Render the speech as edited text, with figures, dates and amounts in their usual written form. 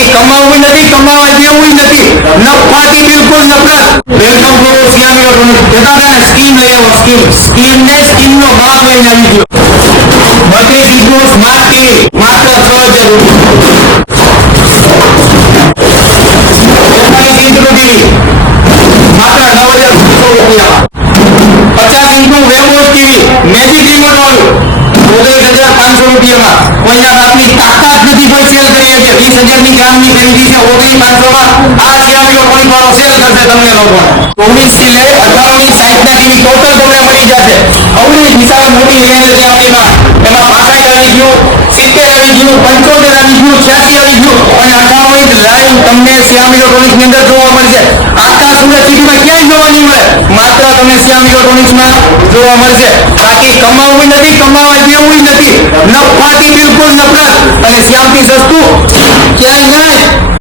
બાકી કમાવું નથી, કમાવા જેવું નથી, નફાથી બિલકુલ નફરત. Welcome to Shyam electronics. કહેતા સ્કીમ લઈ આવો, સ્કીમ ને સ્કીમ નો બાપ લઈને આવી ગયો. 32 ઇંચનું સ્માર્ટ ટીવી માત્ર 6000 રૂપિયા. 45 ઇંચનું ટીવી માત્ર 9500 રૂપિયા. 50 ઇંચનું વેવોસ ટીવી મેજિક રિમોટ વાળું 19500 રૂપિયામાં. કોઈના બાપની તાકાત નથી કોઈ સેલ કરી શકે. 20000 ની કામની ખરીદી છે 19500 માં આ શ્યામ ઇલેક્ટ્રોનિક વાળો સેલ કરશે તમને લોકોને. 19 થી લઈ 18 ની સાઈઝ ના ટીવી ટોટલ તમને મળી જશે. અવળી વિશાળ મોટી રેન્જ છે આપણી પાસે. એમાં 65 આવી ગયું, 70 આવી ગયું, 75 આવી ગયું, 86 આવી ગયું અને 98 લાઈવ તમને શ્યામ ઇલેક્ટ્રોનિક્સ ની અંદર જોવા મળશે. આખા સુરત સિટીમાં ક્યાંય જોવા નહીં મળે, માત્ર તમને શ્યામ ઇલેક્ટ્રોનિક્સ માં જોવા મળશે. બાકી કમાવું નથી, કમાવા જેવું નથી, નફાથી બિલકુલ નફરત અને શ્યામથી સસ્તું ક્યાંય